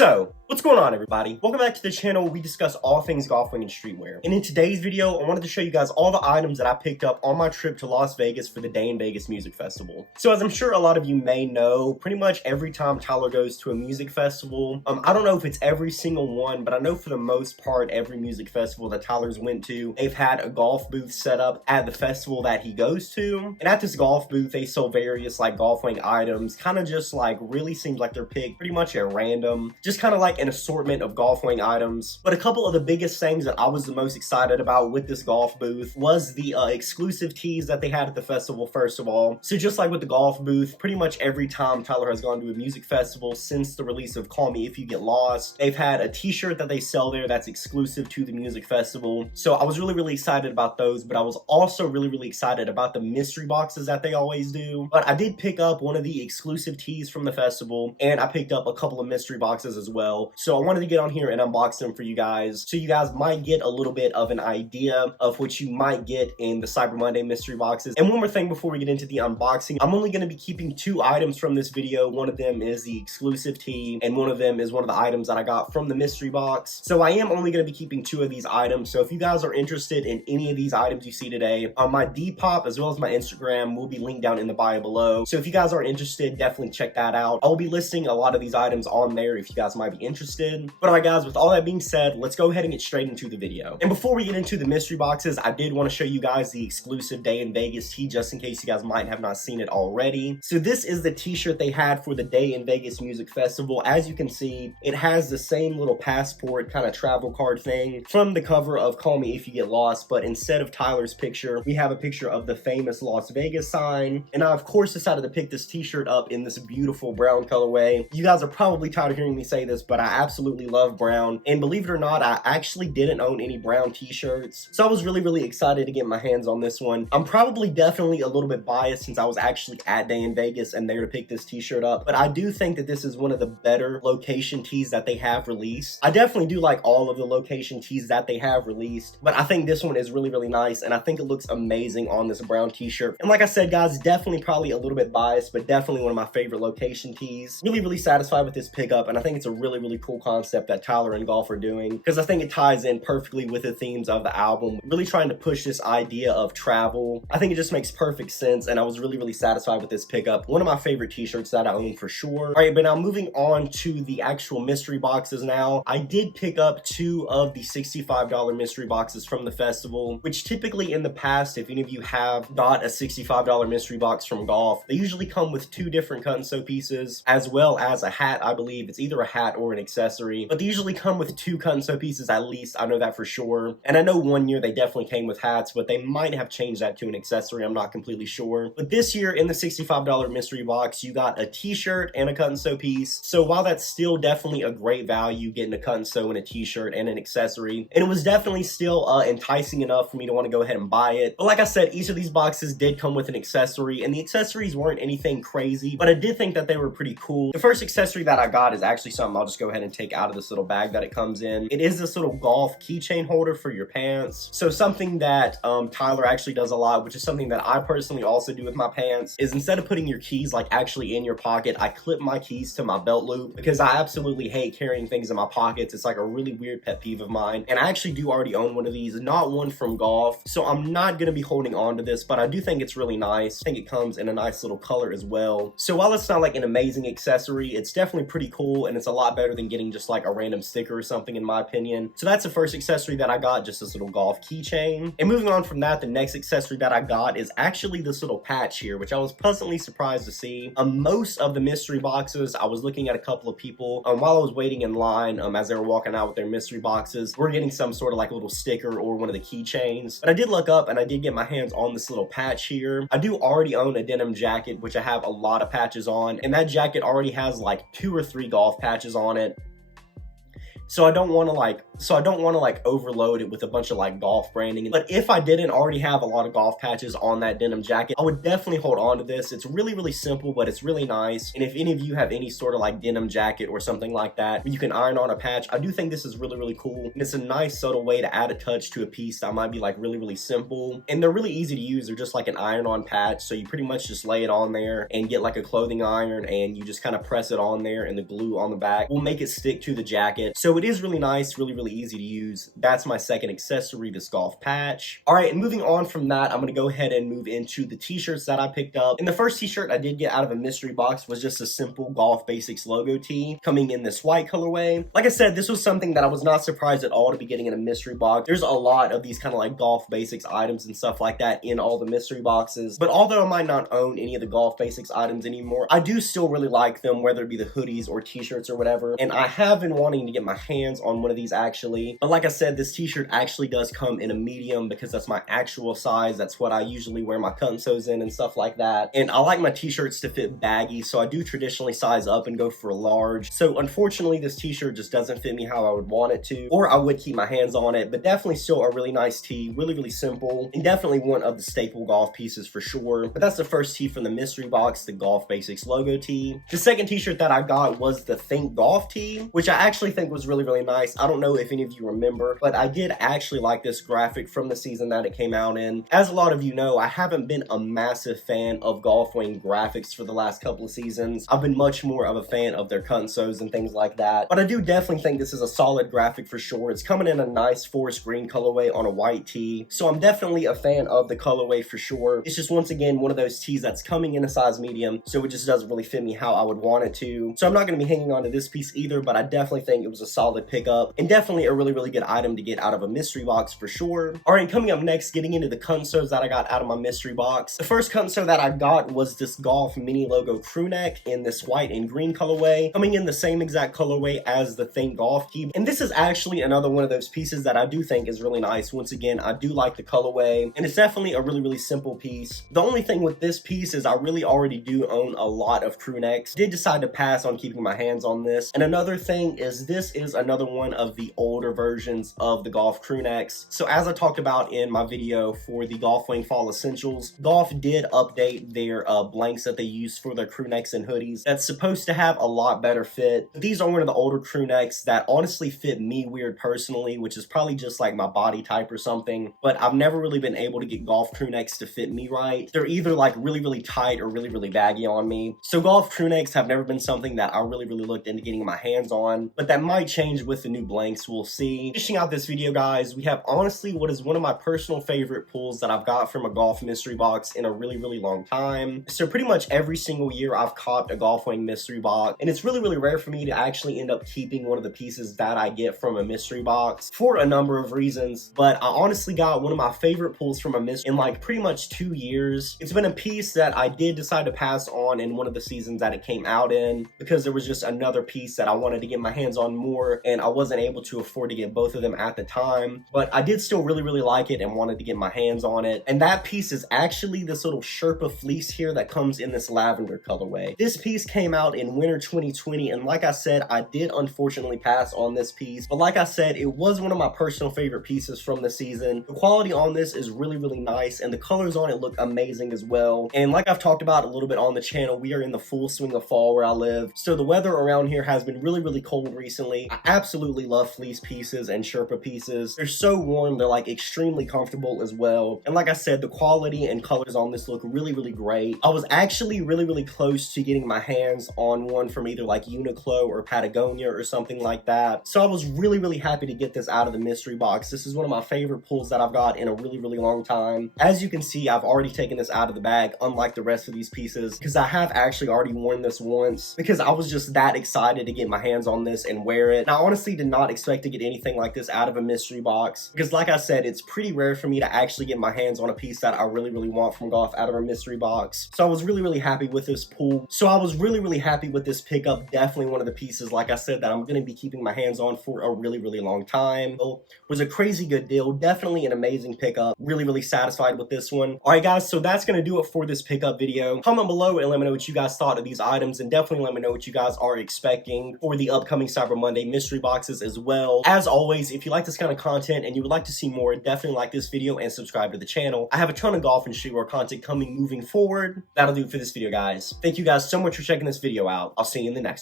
So, what's going on, everybody? Welcome back to the channel. We discuss all things Golf Wang and streetwear. And in today's video, I wanted to show you guys all the items that I picked up on my trip to Las Vegas for the Day in Vegas Music Festival. So as I'm sure a lot of you may know, pretty much every time Tyler goes to a music festival, I don't know if it's every single one, but I know for the most part, every music festival that Tyler's went to, they've had a golf booth set up at the festival that he goes to. And at this golf booth, they sell various like Golf Wang items, kind of just like really seems like they're picked pretty much at random. Just kind of like an assortment of Golf Wang items. But a couple of the biggest things that I was the most excited about with this golf booth was the exclusive tees that they had at the festival, first of all. So just like with the golf booth, pretty much every time Tyler has gone to a music festival since the release of Call Me If You Get Lost, they've had a t-shirt that they sell there that's exclusive to the music festival. So I was really excited about those, but I was also really excited about the mystery boxes that they always do. But I did pick up one of the exclusive tees from the festival, and I picked up a couple of mystery boxes as well. So I wanted to get on here and unbox them for you guys, so you guys might get a little bit of an idea of what you might get in the Cyber Monday mystery boxes. And one more thing before we get into the unboxing, I'm only going to be keeping two items from this video. One of them is the exclusive tee, and one of them is one of the items that I got from the mystery box. So I am only going to be keeping two of these items. So if you guys are interested in any of these items you see today, on my Depop as well as my Instagram will be linked down in the bio below. So if you guys are interested, definitely check that out. I'll be listing a lot of these items on there if you guys might be interested. But alright guys, with all that being said, let's go ahead and get straight into the video. And before we get into the mystery boxes, I did want to show you guys the exclusive Day in Vegas tee, just in case you guys might have not seen it already. So this is the t-shirt they had for the Day in Vegas Music Festival. As you can see, it has the same little passport kind of travel card thing from the cover of Call Me If You Get Lost, but instead of Tyler's picture, we have a picture of the famous Las Vegas sign. And I of course decided to pick this t-shirt up in this beautiful brown colorway. You guys are probably tired of hearing me say this, but I absolutely love brown, and believe it or not, I actually didn't own any brown t-shirts, so I was really excited to get my hands on this one. I'm probably definitely a little bit biased since I was actually at Day in Vegas and there to pick this t-shirt up, but I do think that this is one of the better location tees that they have released. I definitely do like all of the location tees that they have released, but I think this one is really nice, and I think it looks amazing on this brown t-shirt. And like I said guys, definitely probably a little bit biased, but definitely one of my favorite location tees. Really satisfied with this pickup, and I think it's a really cool concept that Tyler and Golf are doing, because I think it ties in perfectly with the themes of the album, really trying to push this idea of travel. I think it just makes perfect sense, and I was really satisfied with this pickup. One of my favorite t-shirts that I own for sure. All right, but now moving on to the actual mystery boxes now. I did pick up two of the $65 mystery boxes from the festival, which typically in the past, if any of you have got a $65 mystery box from Golf, they usually come with two different cut and sew pieces, as well as a hat. I believe it's either a hat or an accessory, but they usually come with two cut and sew pieces at least. I know that for sure. And I know one year they definitely came with hats, but they might have changed that to an accessory. I'm not completely sure. But this year in the $65 mystery box, you got a t-shirt and a cut and sew piece. So while that's still definitely a great value, getting a cut and sew and a t-shirt and an accessory, and it was definitely still enticing enough for me to want to go ahead and buy it. But like I said, each of these boxes did come with an accessory, and the accessories weren't anything crazy, but I did think that they were pretty cool. The first accessory that I got is actually something I'll just go ahead and take out of this little bag that it comes in. It is this little golf keychain holder for your pants. So something that Tyler actually does a lot, which is something that I personally also do with my pants, is instead of putting your keys like actually in your pocket, I clip my keys to my belt loop, because I absolutely hate carrying things in my pockets. It's like a really weird pet peeve of mine, and I actually do already own one of these, not one from Golf, so I'm not going to be holding on to this, but I do think it's really nice. I think it comes in a nice little color as well. So while it's not like an amazing accessory, it's definitely pretty cool, and it's a lot better than getting just like a random sticker or something, in my opinion. So that's the first accessory that I got, just this little golf keychain. And moving on from that, the next accessory that I got is actually this little patch here, which I was pleasantly surprised to see. Most of the mystery boxes, I was looking at a couple of people while I was waiting in line, as they were walking out with their mystery boxes, we're getting some sort of like a little sticker or one of the keychains. But I did look up and I did get my hands on this little patch here. I do already own a denim jacket, which I have a lot of patches on, and that jacket already has like 2 or 3 golf patches on it. So I don't want to like overload it with a bunch of like golf branding. But if I didn't already have a lot of golf patches on that denim jacket, I would definitely hold on to this. It's really, really simple, but it's really nice. And if any of you have any sort of like denim jacket or something like that where you can iron on a patch, I do think this is really, really cool. And it's a nice subtle way to add a touch to a piece that might be like really, really simple. And they're really easy to use. They're just like an iron on patch. So you pretty much just lay it on there and get like a clothing iron and you just kind of press it on there, and the glue on the back will make it stick to the jacket. So it is really nice, really, really easy to use. That's my second accessory, this golf patch. All right, and moving on from that, I'm going to go ahead and move into the t-shirts that I picked up. And the first t-shirt I did get out of a mystery box was just a simple Golf Basics logo tee coming in this white colorway. Like I said, this was something that I was not surprised at all to be getting in a mystery box. There's a lot of these kind of like Golf Basics items and stuff like that in all the mystery boxes. But although I might not own any of the Golf Basics items anymore, I do still really like them, whether it be the hoodies or t-shirts or whatever. And I have been wanting to get my hands on one of these actually. But like I said, this t-shirt actually does come in a medium because that's my actual size. That's what I usually wear my cut and sews in and stuff like that. And I like my t-shirts to fit baggy, so I do traditionally size up and go for a large. So unfortunately, this t-shirt just doesn't fit me how I would want it to, or I would keep my hands on it. But definitely still a really nice tee, really, really simple, and definitely one of the staple golf pieces for sure. But that's the first tee from the mystery box, the Golf Basics logo tee. The second t-shirt that I got was the Think Golf tee, which I actually think was really, really nice. I don't know if any of you remember, but I did actually like this graphic from the season that it came out in. As a lot of you know, I haven't been a massive fan of Golf Wang graphics for the last couple of seasons. I've been much more of a fan of their cut and sews and things like that. But I do definitely think this is a solid graphic for sure. It's coming in a nice forest green colorway on a white tee. So I'm definitely a fan of the colorway for sure. It's just once again one of those tees that's coming in a size medium, so it just doesn't really fit me how I would want it to. So I'm not going to be hanging on to this piece either, but I definitely think it was a solid pickup and definitely a really, really good item to get out of a mystery box for sure. All right, coming up next, getting into the cut and sews that I got out of my mystery box. The first cut and sew that I got was this Golf mini logo crew neck in this white and green colorway, coming in the same exact colorway as the Think Golf tee. And this is actually another one of those pieces that I do think is really nice. Once again, I do like the colorway, and it's definitely a really, really simple piece. The only thing with this piece is I really already do own a lot of crew necks. Did decide to pass on keeping my hands on this. And another thing is this is another one of the older versions of the Golf crew necks. So as I talked about in my video for the Golf Wang Fall Essentials, Golf did update their blanks that they use for their crew necks and hoodies. That's supposed to have a lot better fit. These are one of the older crew necks that honestly fit me weird personally, which is probably just like my body type or something. But I've never really been able to get Golf crew necks to fit me right. They're either like really, really tight or really, really baggy on me. So Golf crew necks have never been something that I really, really looked into getting my hands on. But that might change with the new blanks. We'll see. Finishing out this video, guys, we have honestly what is one of my personal favorite pulls that I've got from a Golf mystery box in a really, really long time. So pretty much every single year I've copped a Golf Wang mystery box, and it's really, really rare for me to actually end up keeping one of the pieces that I get from a mystery box for a number of reasons. But I honestly got one of my favorite pulls from a mystery in like pretty much 2 years. It's been a piece that I did decide to pass on in one of the seasons that it came out in because there was just another piece that I wanted to get my hands on more, and I wasn't able to afford to get both of them at the time. But I did still really, really like it and wanted to get my hands on it. And that piece is actually this little Sherpa Fleece here that comes in this lavender colorway. This piece came out in winter 2020, and like I said, I did unfortunately pass on this piece. But like I said, it was one of my personal favorite pieces from the season. The quality on this is really, really nice, and the colors on it look amazing as well. And like I've talked about a little bit on the channel, we are in the full swing of fall where I live. So the weather around here has been really, really cold recently. I absolutely love fleece pieces and Sherpa pieces. They're so warm, they're like extremely comfortable as well. And like I said, the quality and colors on this look really, really great. I was actually really, really close to getting my hands on one from either like Uniqlo or Patagonia or something like that. So I was really, really happy to get this out of the mystery box. This is one of my favorite pulls that I've got in a really, really long time. As you can see, I've already taken this out of the bag, unlike the rest of these pieces, because I have actually already worn this once because I was just that excited to get my hands on this and wear it. And I honestly did not expect to get anything like this out of a mystery box because like I said, it's pretty rare for me to actually get my hands on a piece that I really, really want from Golf out of a mystery box. So I was really, really happy with this pull. So I was really, really happy with this pickup. Definitely one of the pieces, like I said, that I'm going to be keeping my hands on for a really, really long time. So it was a crazy good deal. Definitely an amazing pickup. Really, really satisfied with this one. All right, guys, so that's going to do it for this pickup video. Comment below and let me know what you guys thought of these items, and definitely let me know what you guys are expecting for the upcoming Cyber Monday mystery mystery boxes as well. As always, if you like this kind of content and you would like to see more, definitely like this video and subscribe to the channel. I have a ton of golf and streetwear content coming moving forward. That'll do it for this video, guys. Thank you guys so much for checking this video out. I'll see you in the next one.